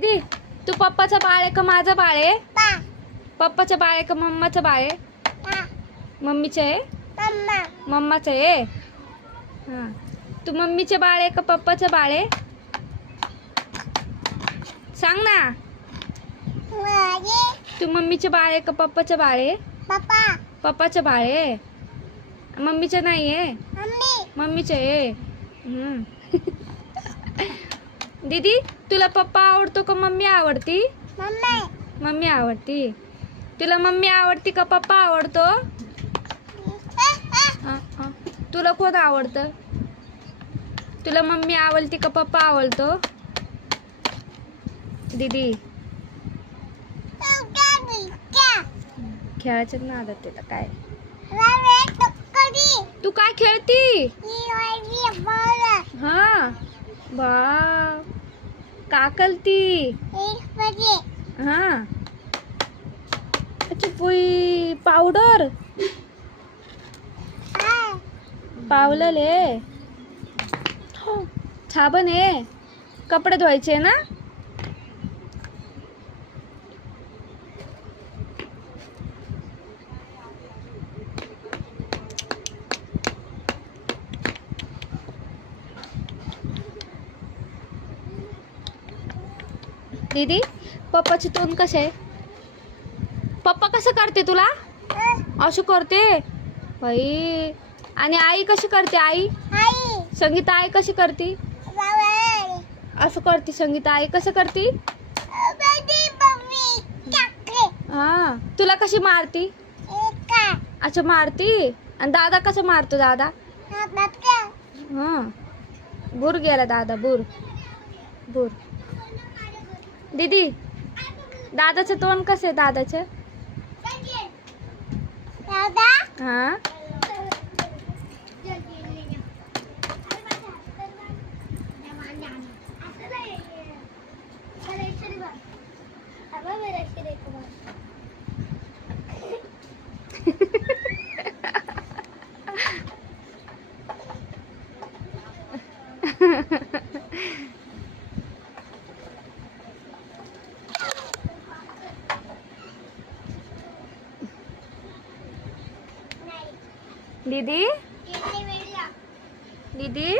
दीदी तू पप्पाचं बाळ आहे का माझं बाळ आहे? पप्पाचं बाळ आहे का मम्माचं बाळ आहे? मम्मीचं आहे? मम्माचं आहे. हा तू मम्मीचे बाळ आहे का पप्पाचं बाळ आहे? सांग ना. तू मम्मीचे बाळ आहे का पप्पाचं बाळ आहे? पप्पाचं बाळ आहे. मम्मीचं नाही आहे. मम्मीचं आहे. दीदी तुला पप्पा आवडतो का मम्मी आवडती? मम्मी आवडती. तुला मम्मी आवडती का पप्पा आवडतो? तुला कोण आवडतं? तुला मम्मी आवडती का पप्पा आवडतो? दीदी खेळायचं ना आदत त्याला काय. तू काय खेळती? हा बा काकलती. हा अच्छा पुई पावडर पावलल आहे. साबण आहे. कपडे धुवायचे ना. दीदी पप्पाचे तोंड कसे आहे? पप्पा कसं करते तुला? असं करते बाई. आणि आई कशी करते? आई संगीता आई कशी करते? असं करते. संगीता आई कसं करते? हा तुला कशी मारती? अच्छा मारती. आणि दादा कसं मारतो? दादा हा बुर गेला दादा. बुर बुर. दीदी दादाचं तोंड कसं आहे? दादाचं हा दीदी दीदी